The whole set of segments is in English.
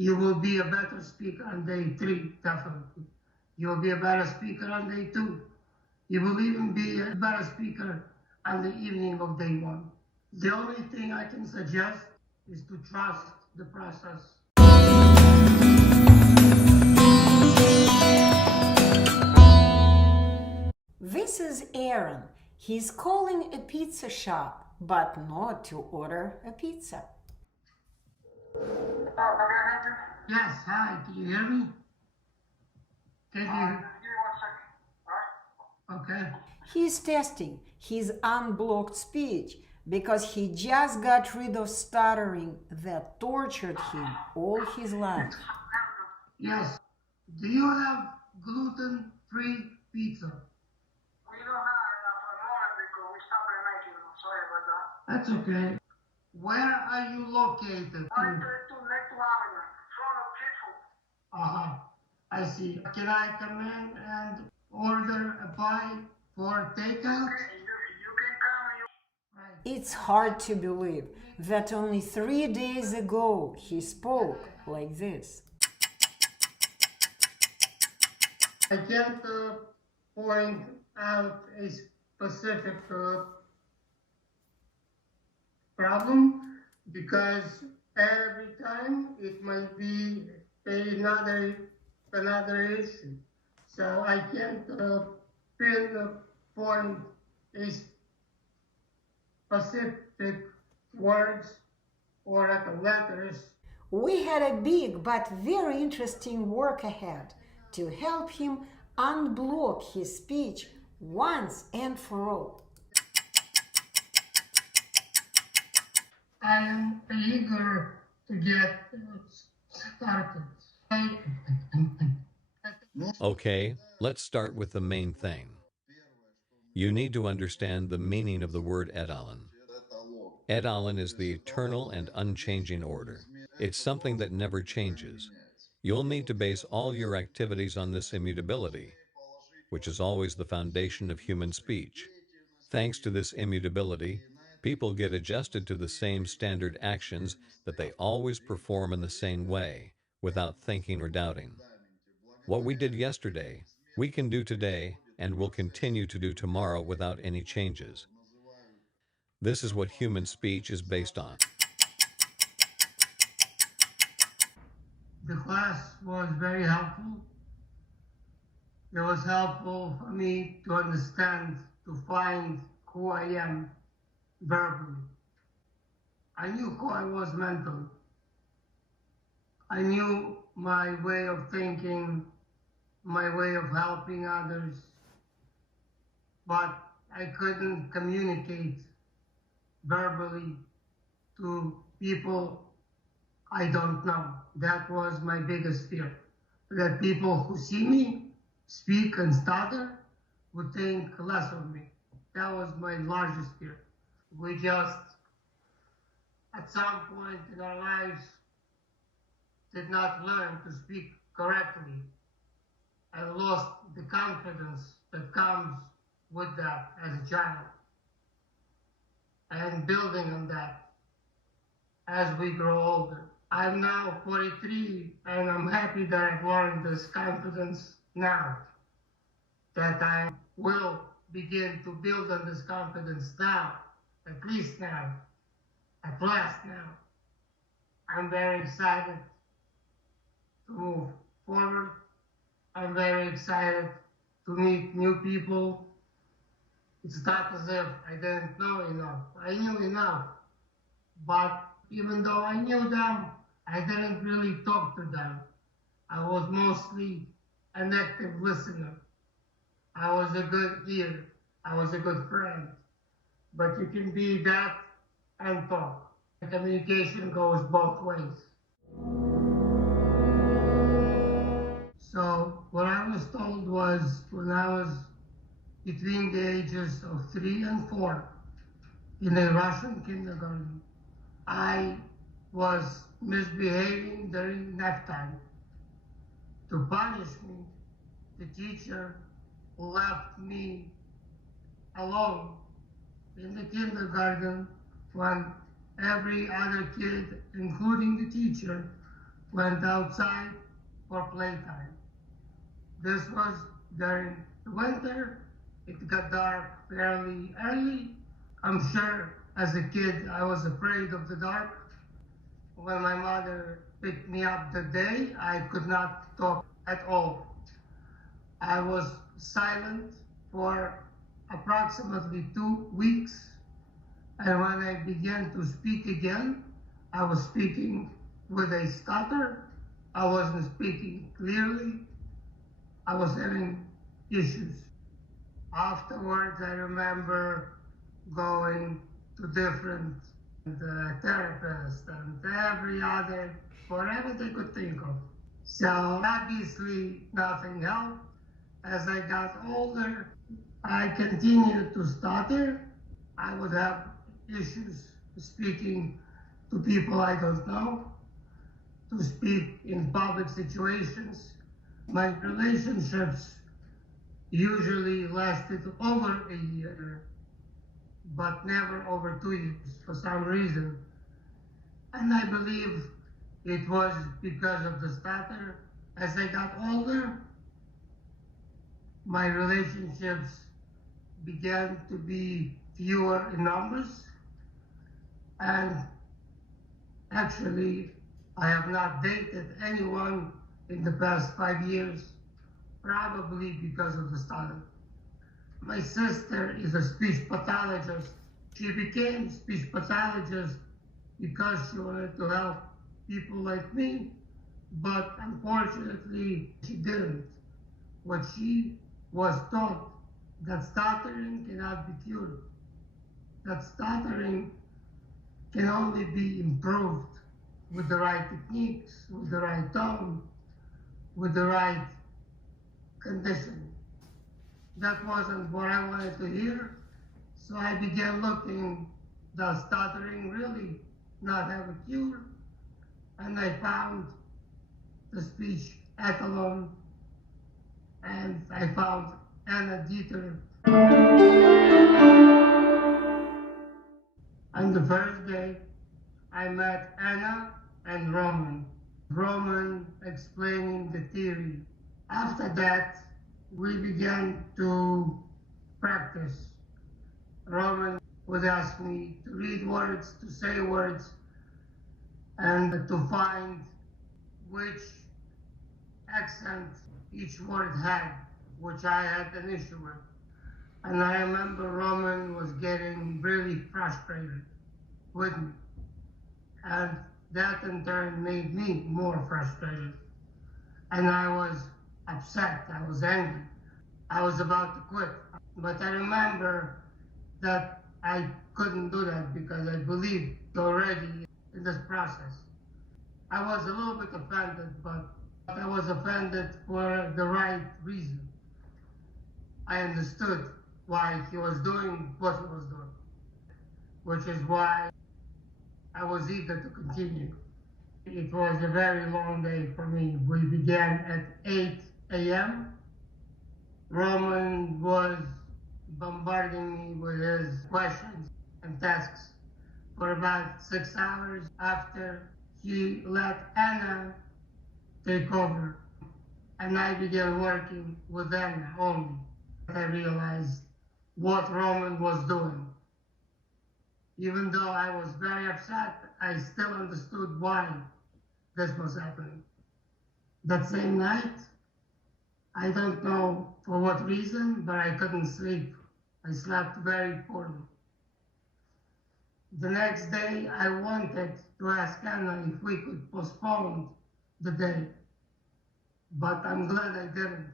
You will be a better speaker on day 3, definitely. You will be a better speaker on day 2. You will even be a better speaker on the evening of day 1. The only thing I can suggest is to trust the process. This is Aaron. He's calling a pizza shop, but not to order a pizza. Yes, hi, can you hear me? Can you? Okay. He's testing his unblocked speech because he just got rid of stuttering that tortured him all his life. Yes. Do you have gluten-free pizza? We don't have enough for a moment because we stopped making them. Sorry about that. That's okay. Where are you located? 132 next avenue, front of Kitful. I see. Can I come in and order a pie for takeout? Okay, you can come. Right. It's hard to believe that only 3 days ago he spoke like this. I can't point out a specific problem because every time it might be another issue. So I can't pinpoint a specific words or letters. We had a big but very interesting work ahead to help him unblock his speech once and for all. I am eager to get started. Okay, let's start with the main thing. You need to understand the meaning of the word Etalon. Etalon is the eternal and unchanging order. It's something that never changes. You'll need to base all your activities on this immutability, which is always the foundation of human speech. Thanks to this immutability, people get adjusted to the same standard actions that they always perform in the same way, without thinking or doubting. What we did yesterday, we can do today, and will continue to do tomorrow without any changes. This is what human speech is based on. The class was very helpful. It was helpful for me to understand, to find who I am verbally. I knew who I was mentally. I knew my way of thinking, my way of helping others, but I couldn't communicate verbally to people I don't know. That was my biggest fear. That people who see me speak and stutter would think less of me. That was my largest fear. We just, at some point in our lives, did not learn to speak correctly and lost the confidence that comes with that as a child. And building on that as we grow older. I'm now 43 and I'm happy that I've learned this confidence now. That I will begin to build on this confidence now, at least now, at last now. I'm very excited to move forward. I'm very excited to meet new people. It's not as if I didn't know enough. I knew enough, but even though I knew them, I didn't really talk to them. I was mostly an active listener. I was a good ear. I was a good friend. But you can be that and talk. Communication goes both ways. So what I was told was when I was between the ages of 3 and 4 in a Russian kindergarten, I was misbehaving during nap time. To punish me, the teacher left me alone in the kindergarten when every other kid, including the teacher, went outside for playtime. This was during the winter. It got dark fairly early. I'm sure as a kid I was afraid of the dark. When my mother picked me up that day, I could not talk at all. I was silent for approximately 2 weeks, and when I began to speak again, I was speaking with a stutter. I wasn't speaking clearly. I was having issues. Afterwards, I remember going to different therapists and every other, whatever they could think of. So obviously nothing helped. As I got older, I continued to stutter. I would have issues speaking to people I don't know, to speak in public situations. My relationships usually lasted over a year, but never over 2 years for some reason. And I believe it was because of the stutter. As I got older, my relationships began to be fewer in numbers, and actually, I have not dated anyone in the past 5 years, probably because of the stutter. My sister is a speech pathologist. She became speech pathologist because she wanted to help people like me, but unfortunately, she didn't. What she was taught, that stuttering cannot be cured, that stuttering can only be improved with the right techniques, with the right tone, with the right conditioning. That wasn't what I wanted to hear, so I began looking, does stuttering really not have a cure? And I found the speech Etalon, and I found Anna Deeter. On the first day, I met Anna and Roman. Roman explaining the theory. After that, we began to practice. Roman would ask me to read words, to say words, and to find which accent each word had, which I had an issue with. And I remember Roman was getting really frustrated with me. And that in turn made me more frustrated. And I was upset, I was angry. I was about to quit. But I remember that I couldn't do that because I believed already in this process. I was a little bit offended, but I was offended for the right reason. I understood why he was doing what he was doing, which is why I was eager to continue. It was a very long day for me. We began at 8 a.m. Roman was bombarding me with his questions and tasks for about 6 hours after he let Anna take over. And I began working with Anna only. I realized what Roman was doing. Even though I was very upset, I still understood why this was happening. That same night, I don't know for what reason, but I couldn't sleep. I slept very poorly. The next day, I wanted to ask Anna if we could postpone the day, but I'm glad I didn't,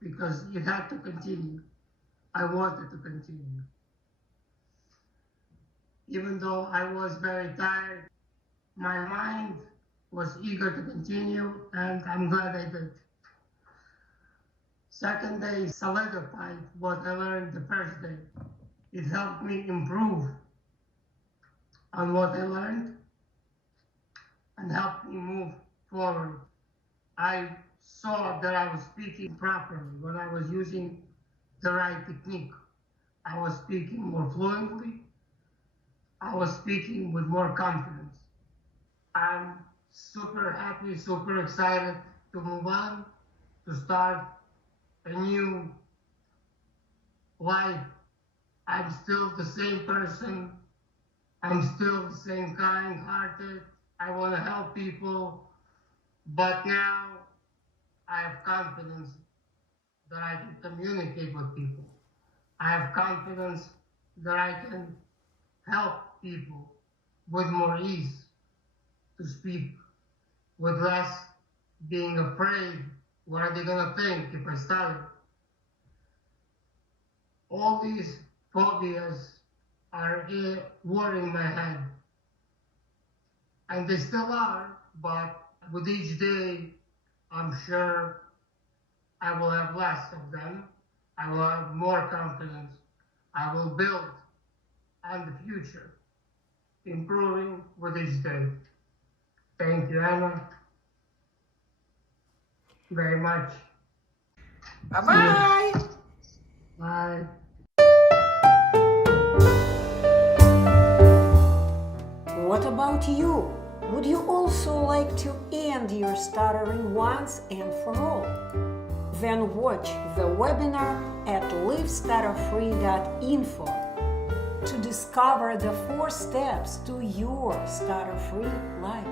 because it had to continue. I wanted to continue. Even though I was very tired, my mind was eager to continue, and I'm glad I did. Second day solidified what I learned the first day. It helped me improve on what I learned and helped me move forward. I saw that I was speaking properly when I was using the right technique. I was speaking more fluently. I was speaking with more confidence. I'm super happy, super excited to move on, to start a new life. I'm still the same person. I'm still the same kind-hearted. I want to help people, but now I have confidence that I can communicate with people. I have confidence that I can help people with more ease to speak, with less being afraid. What are they gonna think if I stutter? All these phobias are worrying my head. And they still are, but with each day, I'm sure I will have less of them. I will have more confidence. I will build on the future, improving with each day. Thank you, Anna, very much. Bye-bye. Bye. What about you? Would you also like to end your stuttering once and for all? Then watch the webinar at livestutterfree.info to discover the 4 steps to your stutter-free life.